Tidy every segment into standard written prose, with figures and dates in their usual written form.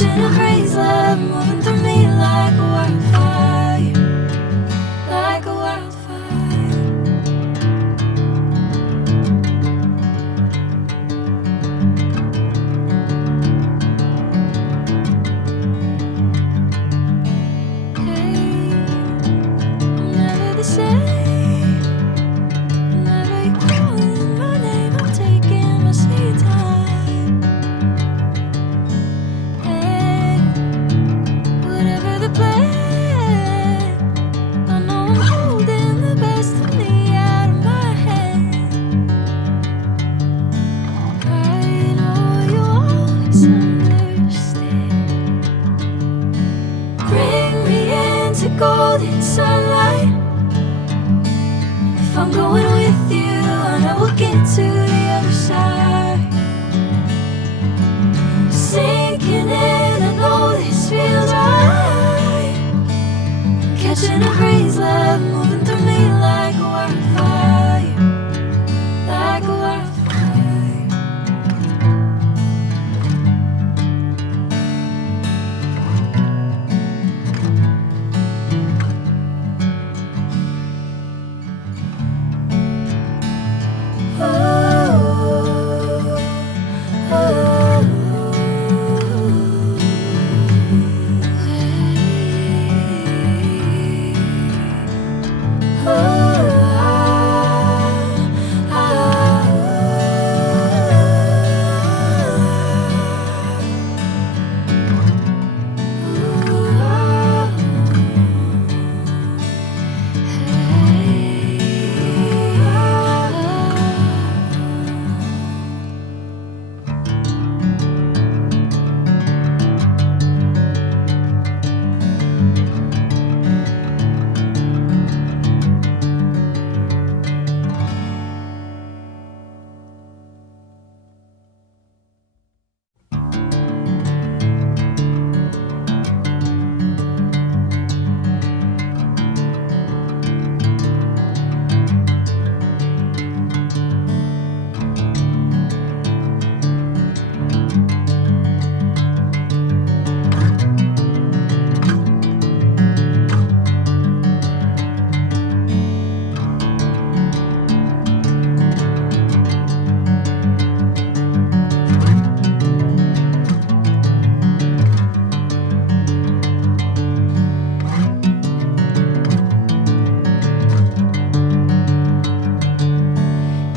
Catching a crazy love moving through me like a wildfire, like a wildfire. Hey, I'm never the same. Whenever you're calling my name, I'm taking my sweet time. Hey, whatever the plan, I know I'm holding the best of me out of my hand. I know you always understand. Bring me into golden sunlight. If I'm going with you, I know we'll get to the other side. Sinking in, I know this feels right. Catching a crazy love moving through me like a wildfire, like a wildfire.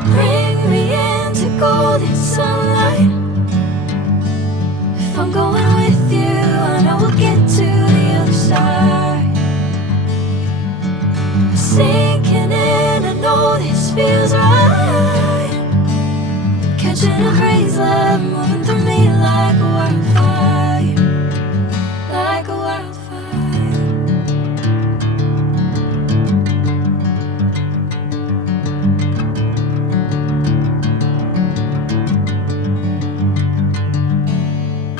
Bring me into golden sunlight. If I'm going with you, I know we'll get to the other side. Sinking in, I know this feels right. Catching a crazy love moving through me like a wildfire, like a wildfire.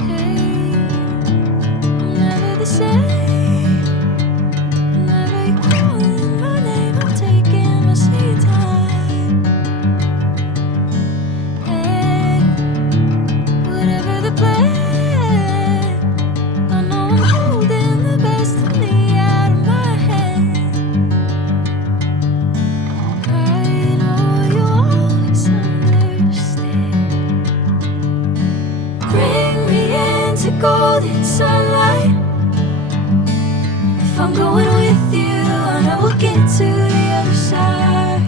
Hey, I'm never the same. Whenever you're calling my name, I'm taking my sweet time. Hey, whatever the plan, I know I'm holding the best of me out of my hand. I know you always understand. Bring me into golden sunlight. If I'm going with you, I know we'll get to the other side.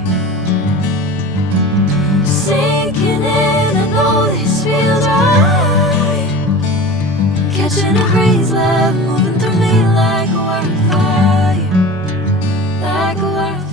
Sinking in, I know this feels right. Catching a crazy love moving through me like a wildfire, like a wildfire.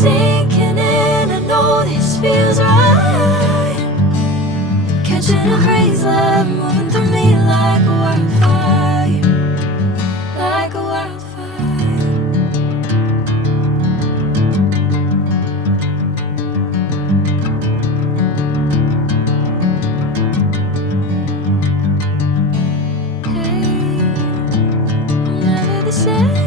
Sinking in, I know this feels right. Catching a crazy love moving through me like a wildfire, like a wildfire. Hey, I'm never the same.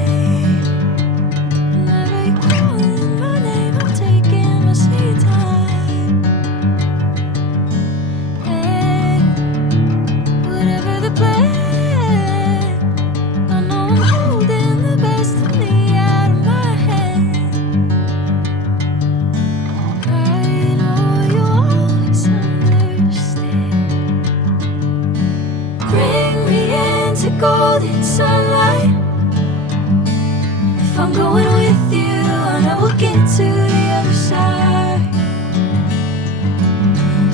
Whenever you're calling my name, I'm taking my sweet time. Hey, whatever the plan, I know I'm holding the best of me out of my hand. I know you always understand. Bring me into golden sunlight. If I'm going with you, I know we'll get to the other side.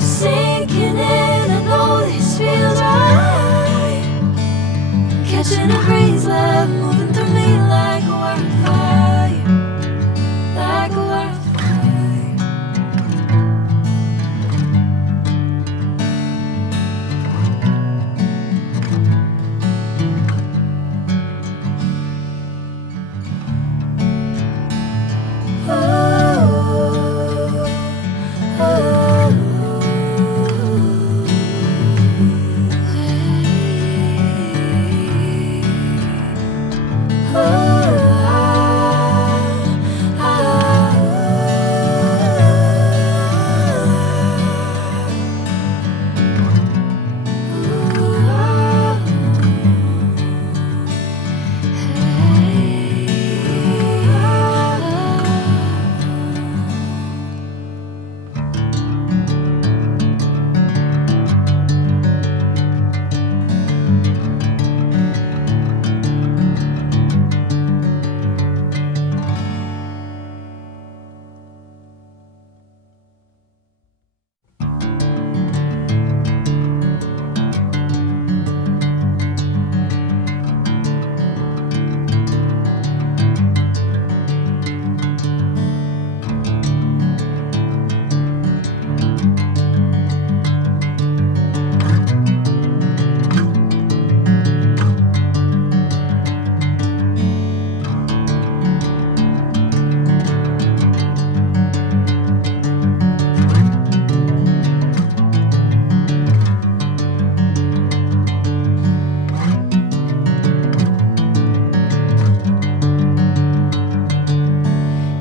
Sinking in, I know this feels right. Catching a crazy love moving through me like a wildfire, like a wildfire.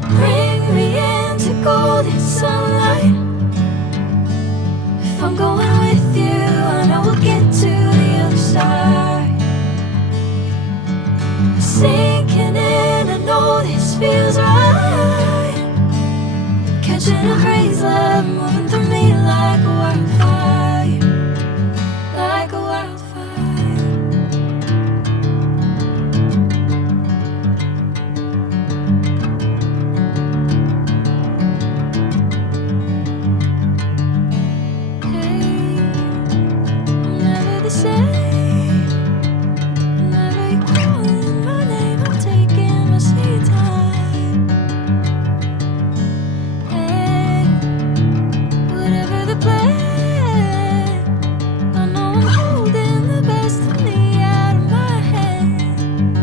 Bring me into golden sunlight. If I'm going with you, I know we'll get to the other side. Sinking in, I know this feels right. Catching a crazy love moving through me like a wildfire, like a wildfire. Hey, I'm never the same. Whenever you're calling my name, I'm taking my sweet time. Hey, whatever the plan, I know I'm holding the best of me out of my hand.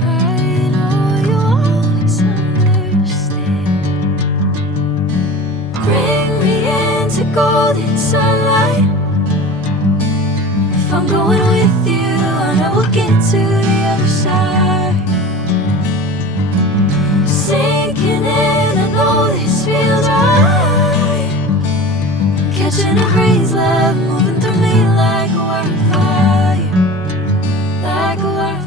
I know you always understand. Bring me into golden sunlight. If I'm going with you, I know we'll get to the other side. Sinking in, I know this feels right. Catching a crazy love moving through me like a wildfire, like a wildfire.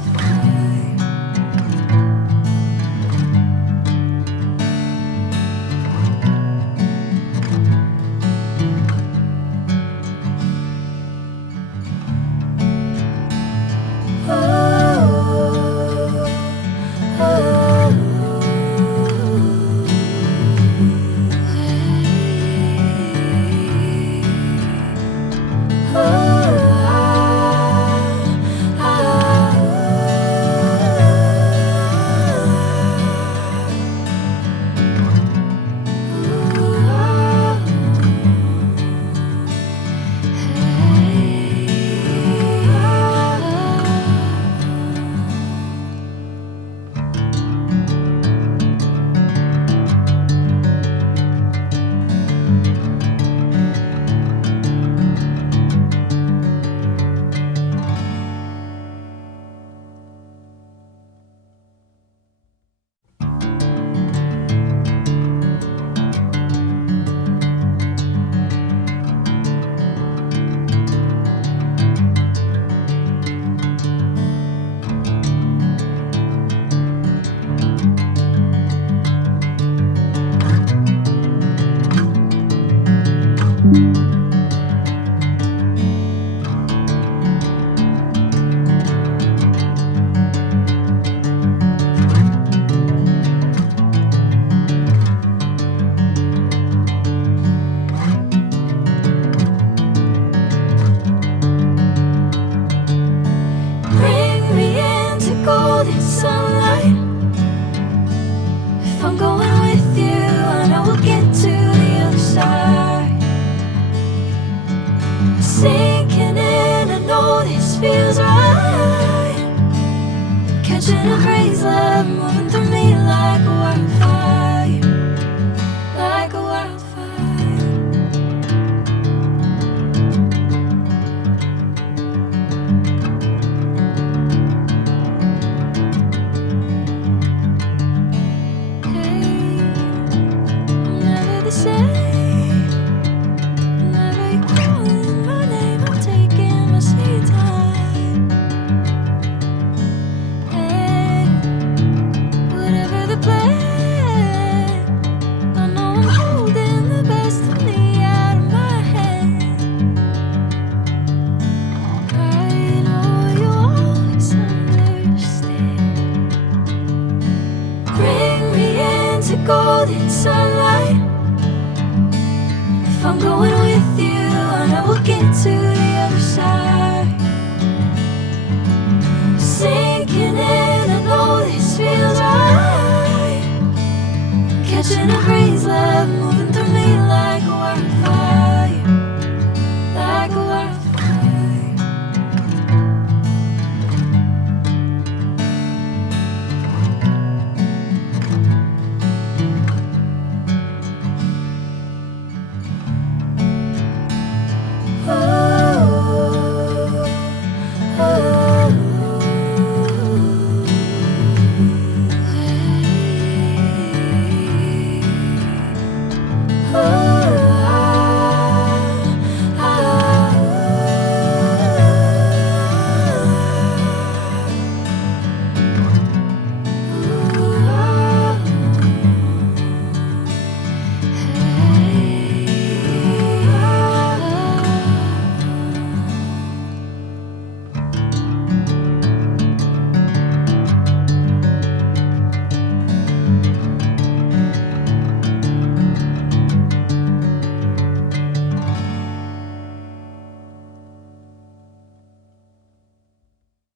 Catching a crazy love moving through me like a wildfire, like a wildfire. Hey, I'm never the same. Whenever you're calling my name, I'm taking my sweet time. Hey, whatever the plan, I know I'm holding the best of me out of my hand. I know you always understand. Bring me into golden sunlight. If I'm going with you, I know we'll get to the other side. Sinking in, I know this feels right. Catching a crazy love moving through me like a wildfire, like a wildfire.